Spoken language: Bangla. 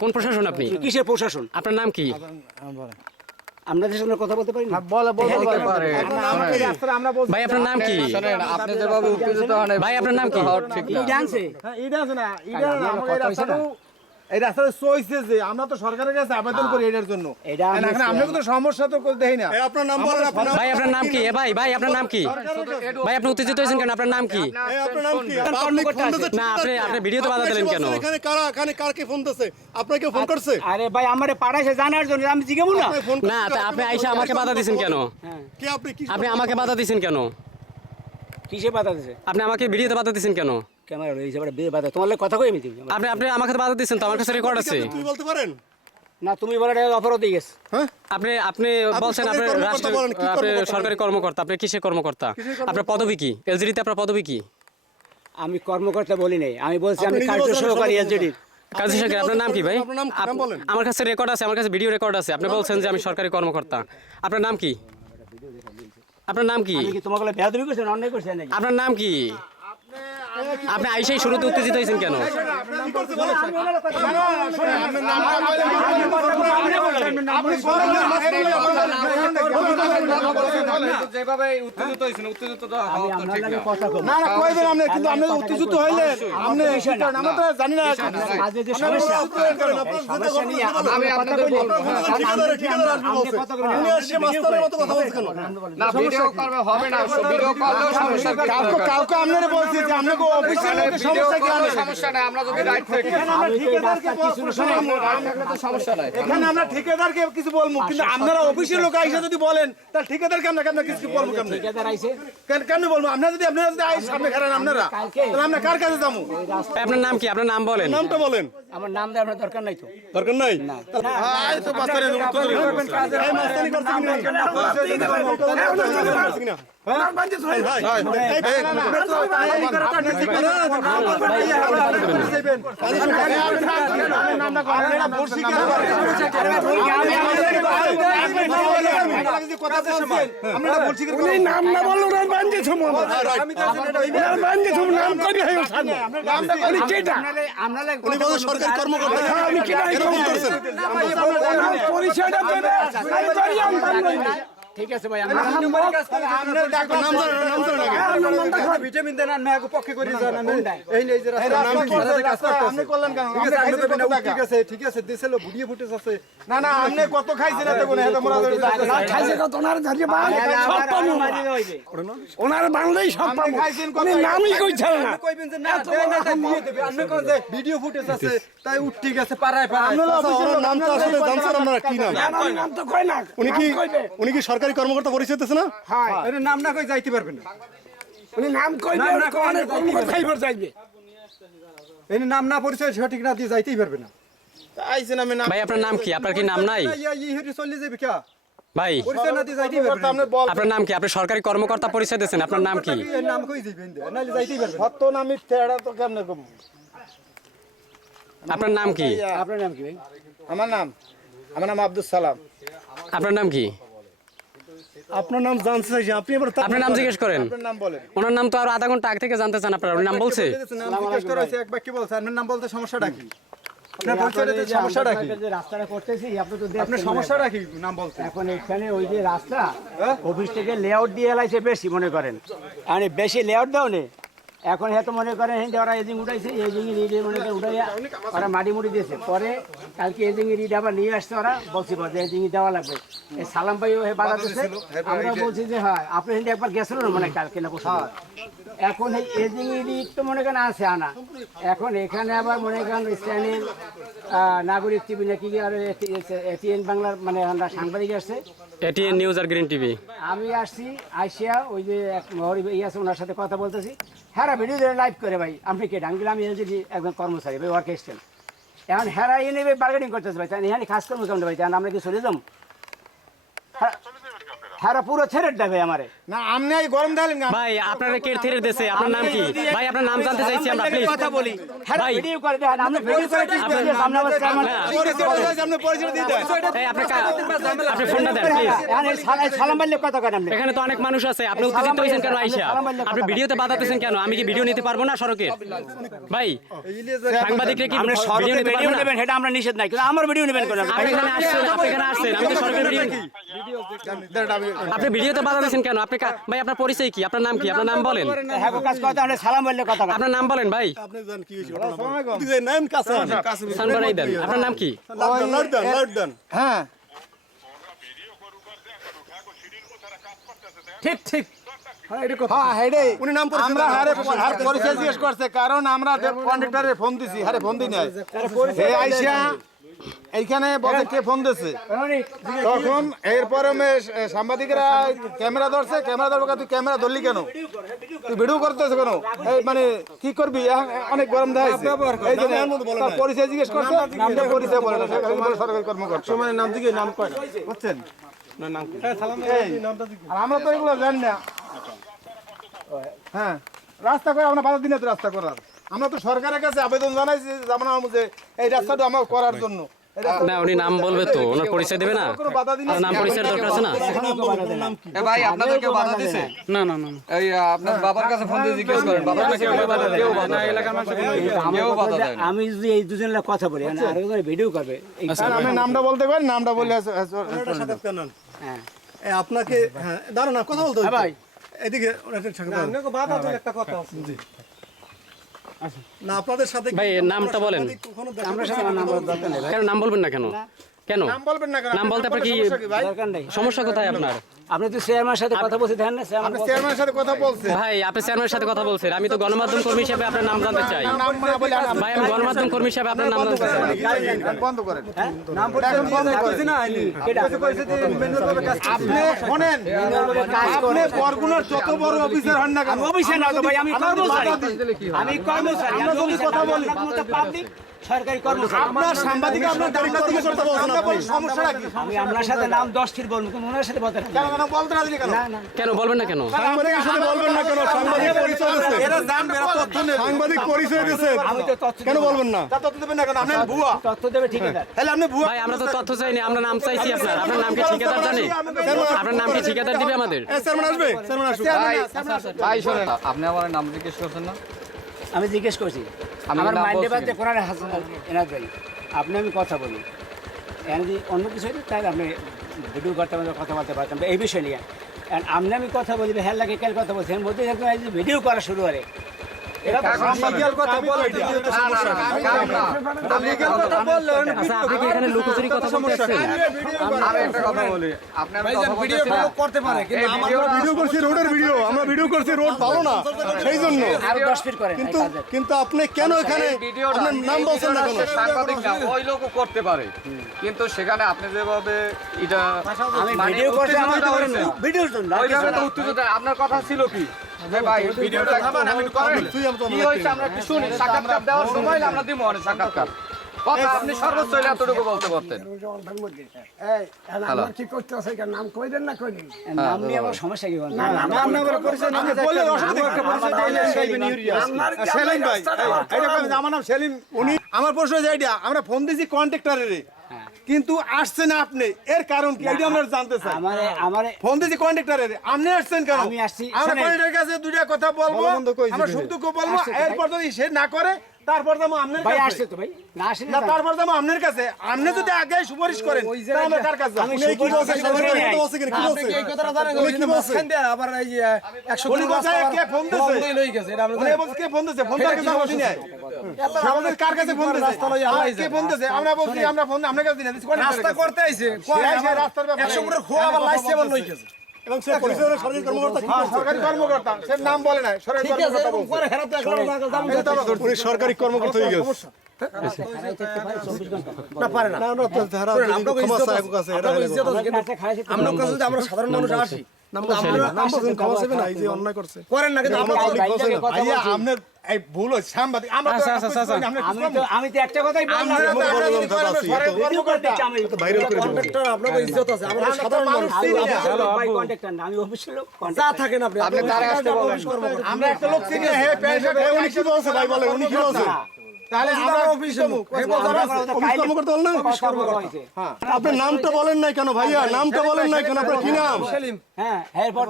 কোন প্রশাসন আপনি? কিসের প্রশাসন? আপনার নাম কি? আপনাদের সঙ্গে কথা বলতে পারি না? ভাই আপনার নাম কি? আপনি যেভাবে উত্তেজিত হন ভাই আপনার নাম কি? এই রাস্তাটা চলছে যে আমরা তো সরকারের কাছে আবেদন করি এটার জন্য। এখন আমরা তো সমস্যা তো দেই না। আপনার নাম বলেন। ভাই আপনার নাম কি? ভাই আপনার নাম কি? ভাই আপনি উত্তেজিত হয়েছেন কেন? আপনার নাম কি? আপনার নাম কি? না আপনি ভিডিওতে বাধা দিলেন কেন? এখানে কার কে ফোন দিছে? আপনাকে ফোন করছে? আরে ভাই আমারে পাঠাইছে জানার জন্য, আমি জিজ্ঞাসা না। না আপনি আইসা আমাকে বাধা দিছেন কেন? কে আপনি কি? আপনি আমাকে বাধা দিছেন কেন? কিসে বাধা দিছে? আপনি আমাকে ভিডিওতে বাধা দিছেন কেন? ক্যামেরা এই যে বিয়ে বাধা, তোমার লাগে কথা কই আমি? আপনি আমাকে বাধা দিছেন তো, আমার কাছে রেকর্ড আছে। তুই বলতে পারেন? না তুমি বলাটা অপরাধ হয়ে গেছে। হ্যাঁ? আপনি বলছেন আপনি আপনি সরকারি কর্মকর্তা, আপনি কিসের কর্মকর্তা? আপনার পদবি কি? এলজিডিতে আপনার পদবি কি? আমি কর্মকর্তা বলি নাই, আমি বলছি আমি কার্য সহকারী এলজিডি। কাজী সাহেব আপনার নাম কি ভাই? আপনার নাম বলেন। আমার কাছে রেকর্ড আছে, আমার কাছে ভিডিও রেকর্ড আছে। আপনি বলছেন যে আমি সরকারি কর্মকর্তা। আপনার নাম কি? আপনার নাম কি? আমি কি তোমাকে বেয়াদবি করছেন, অন্যায় করছেন নাকি? আপনার নাম কি? আপনি আইসাই শুরুতে উত্তেজিত হয়েছেন কেন? যেভাবে উত্তেজিত হয়েছেন উত্তেজিত তো আমি আপনার লাগে কথা কব না না কইবেন আপনি, কিন্তু আপনি উত্তেজিত হইলেন আপনি আমরা তো জানি না। আজকে যে সমস্যা সমস্যা নিয়ে আমি আপনাদের বলবো। উনি আসছে মাস্টারের মতো কথা বলছেন কেন? না ভিডিও করবে হবে না, ভিডিও করলেও সমস্যা কাউকে আপনারা বলছি যে আপনাকে অফিসের মধ্যে সমস্যা কি আছে? সমস্যা নাই, আমরা যদি রাইট থেকে আমরা ঠিকাদারকে কিছু সমস্যা নাই। এখানে আমরা ঠিকাদারকে কিছু বলবো, কিন্তু আপনারা অফিসের লোক আইসা যদি বলেন তাহলে ঠিকাদারকে আমরা কেন কিছু বলবো? কেন ঠিকাদার আইছে কেন বলবো? আপনারা যদি আইস সামনে খারান আপনারা, তাহলে আমরা কার কাছে যাবো? আপনার নাম কি? আপনার নাম বলেন। নামটা বলেন। আমার নাম দেওয়ার দরকার নাই তো। দরকার নাই? এই তো বাচ্চারা উত্তর দিলেন। এই মাস্টারি করছে কিনা? নাম না বললো উনি বলেন সরকারি কর্মকর্তা। কেন ফোন করছেন? পরিচয়টা দেবে। ঠিক আছে ভাই, নাম জানেন আগে? ভিটামিন দেন না পক্ষে করি জানেন এই নেই যে আপনি করলেন কেন? ঠিক আছে ঠিক আছে দিছিল ভিডিও ফুটেজ আছে। না না আপনি কত খাইছেন এত কোন এত মোরা খাইছে কত ওনার ধরে বান সব পাবো ওনার বানলেই সব পাবো খাইছেন কত নামই কইছেন না কইবেন যে না নিয়ে দেবে আপনি কোন যে ভিডিও ফুটেজ আছে তাই ঠিক আছে পাড়ায় আপনারা অফিসের নামটা আসলে জানছেন আপনারা কি নাম? নাম তো কই না উনি কি সরকারি কর্মকর্তা পরিচয় দিতেছে না? হ্যাঁ এর নাম না কই যাইতে পারবেন না। উনি নাম কইবে না কোনে কোন খাইবার যাইবে। এই নাম না পরিচয় সঠিক না দিয়ে যাইতেই পারবে না। আইছেন আমি নাম। ভাই আপনার নাম কি? আপনার কি নাম নাই? এই হেরি চলে যাবে কি? ভাই পরিচয় না দিয়ে যাইতেই পারবে না। আপনার নাম কি? আপনি সরকারি কর্মকর্তা পরিচয় দিয়েছেন, আপনার নাম কি? এর নাম কই যাইবেন নাইলে যাইতেই পারবে না। সত্য না মিথ্যা এটা তো কেমনে কম? আপনার নাম কি? আপনার নাম কি ভাই? আমার নাম আব্দুল সালাম। আপনার নাম কি? আপনার নাম জানতে চাইছি, আপনি এবার আপনার নাম জিজ্ঞেস করেন। আপনার নাম বলেন। ওনার নাম তো আর আধা ঘন্টা আগে থেকে জানতে চান আপনারা। ওর নাম বলছে? নাম জিজ্ঞেস করা হয়েছে একবার কি বলছেন? আপনার নাম বলতে সমস্যাটা কি? আপনার পরিচয়তে সমস্যাটা কি? যে রাস্তাটা করতেছি আপনি তো আপনার দেখছেন সমস্যাটা কি নাম বলতে? এখন এখানে ওই যে রাস্তা অফিস থেকে লেআউট দিয়ে এলাইছে বেশি মনে করেন, মানে বেশি লেআউট দাও নে। এখন হয়তো মনে করেন ওরা এজিং উঠাইছে, এজিং রিড মনে করেন উঠাইয়া ওরা মাটি মুড়ি দিয়েছে। পরে কালকে এজিং রিড আবার নিয়ে আসছে, ওরা বলছি যে এজিং দেওয়া লাগবে। এই সালাম ভাই বাধা দিচ্ছে, আমরা বলছি যে হ্যাঁ আপনি হিন্দি একবার গেছিল না মনে কালকে না পরশু। এখন এই এজিং রিড তো মনে করেন আছে আনা, এখন এখানে আবার মনে করেন চ্যানেল নাগরিক টিভি নাকি আর এটিএন বাংলার মানে আমরা সাংবাদিক আসছে, এটিএন নিউজ আর গ্রিন টিভি। আমি আসছি আইসিয়া ওই যে এক মহরি ইয়ে আছে ওনার সাথে কথা বলতেছি। হ্যাঁ ভিডিও লাইভ করে ভাই আপনি কে ডাঙ্গিল আমি এলজিডি একজন কর্মচারী ভাই ওয়ার্ক এক্সটেন্ট। এখন হেরা এ নেবে বার্গেনিং করতেছে ভাই, এখানে খাস কর্ম কেমন ভাই আমরা কি চলে যাম? হ্যাঁ পুরো ছেড়ে দেবে আমারে। না আপনি এই গরম ঢালেন না ভাই আপনারা কে থেরে দেশে আপনার নাম কি ভাই আপনার নাম জানতে চাইছি আমরা প্লিজ কথা বলি হ্যাঁ ভাই। ভিডিও করে দেন আমরা ভিডিও করে দিচ্ছি সামনে আবার আপনি পরিচয় দিয়ে দেন এই আপনি আপনি ফোনটা দেন প্লিজ সালাম বললে কথা কেন আপনি এখানে তো অনেক মানুষ আছে আপনি উত্তেজিত হয়েছেন কেন আইসা আপনি ভিডিওতে বাধাতেছেন কেন আমি কি ভিডিও নিতে পারবো না সড়কে ভাই সাংবাদিকরা কি আপনি ভিডিও সরকারি নিতে ভিডিও পারবেন না নেবেন সেটা আমরা নিষেধ নাই কিন্তু আমার ভিডিও নেবেন কেন আপনি এখানে আসছেন আমি তো সরকারি ভিডিও আপনি ভিডিওতে বাধা দিয়েছেন কেন আপনি ভাই আপনার পরিচয় কি আপনার নাম কি আপনার নাম বলেন হ্যাঁ কাজ কথা আমরা সালাম বললে কথা বলেন আপনার নাম বলেন ভাই আপনি জান কি হয়েছে ঘটনা নাম কাসান সান বানাই দেন আপনার নাম কি লাউড দেন হ্যাঁ ঠিক ঠিক হ্যাঁ হেডে উনি নাম পরিচয় আমরা দেন। হারে পরিচয় জিজ্ঞেস করছে কারণ আমরা কন্ডাক্টরে ফোন দিছি হারে ফোন দিই নাই হে আইসা এইখানে বলে কে ফোন দিছে তখন এরপরে সাংবাদিকরা ক্যামেরা ধরছে ক্যামেরা ধরবে তুই ক্যামেরা ধরলি কেন তুই ভিডিও করতেছ কেন এই মানে কি করবি এখন অনেক গরম দেখাইছে এই জন্য তার পরিচয় জিজ্ঞেস করছে নামটা পরিচয় বলে না সেখানে বলে সরকারি কর্মকর্তা মানে নাম দিকে নাম কয় বুঝছেন না নাম কি এই আর আমরা তো এগুলো জানি না হ্যাঁ রাস্তা করে আমরা বাধা দিন তো রাস্তা করার আমরা তো সরকারের কাছে আবেদন জানাইছি জানানো যে এই রাস্তাটা আমার করার জন্য না উনি নাম বলবে তো ওনার পরিচয় দেবে না কোনো বাধা দিন আর নাম পরিচয়ের দরকার আছে না এ ভাই আপনাদেরকে বাধা দিছে না না না এই আপনার বাবার কাছে ফোন দিয়ে জিজ্ঞেস করেন বাবার কাছে কেউ বাধা দেয় না এলাকার মানুষ কেউ বাধা দেয় না আমি যদি এই দুজন লোক কথা বলি আর একজন ভিডিও করবে স্যার আপনি নামটা বলতে পারেন নামটা বললে সাক্ষাৎকার নেন হ্যাঁ আপনাকে হ্যাঁ দাঁড়ান না কথা বলতে হবে ভাই। এদিকে না আপনাদের সাথে ভাই নামটা বলেন কখনো আমরা সাথে নাম দরকার নেই কেন নাম বলবেন না কেন কেন নাম বলবেন না কেন নাম বলতে আপনার কি ভাই দরকার নেই সমস্যা কোথায় আপনার আপনি তো চেয়ারম্যানের সাথে কথা বলতে দেন না আপনি চেয়ারম্যানের সাথে কথা বলছেন ভাই আপনি চেয়ারম্যানের সাথে কথা বলছেন আমি তো গণমাধ্যম কর্মী হিসেবে আপনার নাম জানতে চাই নাম না বলে ভাই আমি গণমাধ্যম কর্মী হিসেবে আপনার নাম জানতে চাই বন্ধ করেন নাম পরিচয় বন্ধ করছি না কেডা আপনি শুনেন আপনি বরগুনার যত বড় অফিসার হন না কেন অফিসার না তো ভাই আমি কর্মচারী আমি কর্মচারী আমরা যদি কথা বলি পাবলিক সরকারি কর্মচারী আপনার সাংবাদিক আপনার দায়িত্ব থেকে করতে বলছেন আপনি সমস্যাটা কি আমি আপনার সাথে নাম 10 টির বলবো তুমি ওনার সাথে বলতে কেন কেন বলতে রাজি কেন না না কেন বলবেন না কেন সাংবাদিকের সাথে বলবেন না কেন সাংবাদিক পরিচয় দিচ্ছে এরা জানবে এরা তথ্য নেবে সাংবাদিক পরিচয় দিচ্ছে আমি তো তথ্য কেন বলবেন না তা তথ্য দেবেন না কেন আপনি ভুয়া তথ্য দেবে ঠিকাদার তাহলে আপনি ভুয়া ভাই আমরা তো তথ্য চাইনি আমরা নাম চাইছি আপনার নাম কি ঠিকাদার জানে আপনার নাম কি ঠিকাদার দিবে আমাদের চেয়ারম্যান আসবে চেয়ারম্যান আসবে ভাই শোনেন আপনি আমার নাম জিজ্ঞেস করছেন না আমি জিজ্ঞেস করছি আমি আমার নাম মাইন্ডে বলছি বাদে কোরআন হাসান এনার ভাই আপনি আমি কথা বলি এখানে যদি অন্য কিছু হইতো তাহলে আপনি ভিডিও করতে পারতেন কথা বলতে পারতাম এই বিষয় নিয়ে আর আপনি আমি কথা বলি হ্যাঁ লাগে কেন কথা বলছি এর মধ্যে একদম এই যে ভিডিও করা শুরু করে এটা লিগ্যাল কথা বলে এটা তো সমস্যা লিগ্যাল কথা বললে আচ্ছা আপনি কি এখানে লুকোচুরি কথা বলতে আসছেন আমি একটা কথা বলি আপনার ভিডিও করতে পারে কিন্তু ভিডিও করছি রোডের ভিডিও আমরা ভিডিও করছি রোড ভালো না সেই জন্য আরো 10 ফিট করেন কিন্তু কিন্তু আপনি কেন এখানে আপনার নাম বলছেন না কেন সাংবাদিক না ওই লোকও করতে পারে কিন্তু সেখানে আপনি যেভাবে এটা আমি মানে ভিডিও করতে আমার উত্তেজিত হয়েছে। ভিডিওর জন্য ওইভাবে তো উত্তেজিত আপনার কথা ছিল কি যে ভাই ভিডিওটা একটু করেন কি হয়েছে আমরা একটু শুনি সাক্ষাৎকার দেওয়ার সময় আমরা দিব অনেক সাক্ষাৎকার কথা আপনি সর্বোচ্চ হলে এতটুকু বলতে পারতেন নাম নিয়ে আমার সমস্যা কি বলুন? আপনি বললে অসুবিধা একটা পরিচয় দিলে সাইবেন ইউরিয়া সেলিম ভাই এটা কই আমার নাম সেলিম উনি আমার প্রশ্ন যে আইডিয়া আমরা ফোন দিছি কন্ট্রাক্টরের কিন্তু আসছে না আপনি এর কারণ কি এটা আমরা জানতে চাই আমারে ফোন দিছি কন্ট্রাক্টরের আপনি আসছেন কেন আমি আসছি, আমরা শোনেন। কন্ট্রাক্টরের কাছে দুইটা কথা বলবো আমরা শুধু বলবো এরপর যদি সে না করে তারপর যাবো আপনার ভাই কাছে আসছে তো ভাই না আসেনি না তো? তারপর যাবো আপনার কাছে আপনি যদি আগে সুপারিশ করেন তাহলে আমরা কার কাছে যাবো? আমি এই কি বলছে সুপারিশ করি নাই। কি বলছে কি বলছে উনি কি বলছে উনি বলছে কে ফোন দিছে উনি বলছে কে ফোন দিছে ফোন তার কাছে আমরা দিই নাই আমাদের কার কাছে ফোন দিছে কে ফোন দিছে আমরা বলছি আমরা ফোন আপনার কাছে দিই না রাস্তা করতে আইছে রাস্তার ব্যাপারে 100 ফুট খোয়া আবার লাইছে বল লই গেছে এবং সে পরিচয় সরকারি কর্মকর্তা কি বলছে সরকারি কর্মকর্তা সে নাম বলে নাই সরকারি কর্মকর্তা বলছে উনি সরকারি কর্মকর্তা হয়ে গেছে না আমরা তো ধারা ক্ষমা চাই কাছে এটা আমরা কাছে যদি আমরা সাধারণ মানুষ আসি নাম বলছেন ক্ষমা চাইবে না এই যে অন্যায় করছে করেন না কিন্তু আমরা পাবলিক বলছে না আইয়া আপনার এই ভুল হচ্ছে সাংবাদিক আমরা তো আমরা আমি তো একটা কথাই বললাম ভিডিও করতে চাই আমি কন্ট্রাক্টর আপনাদের ইজ্জত আছে আমরা সাধারণ মানুষ ভাই কন্ট্যাক্টর না আমি অফিসের লোক যা থাকেন আপনি আপনি তারে আসতে বলেন আমরা একটা লোক চিনি হে পেশা উনি কি বলছে ভাই বলে উনি কি বলছে তাহলে আমরা অফিসে মুখ অফিস কর্মকর্তা বলেন না আপনার নামটা বলেন নাই কেন ভাইয়া নামটা বলেন নাই কেন আপনার কি নাম হ্যাঁ এরপর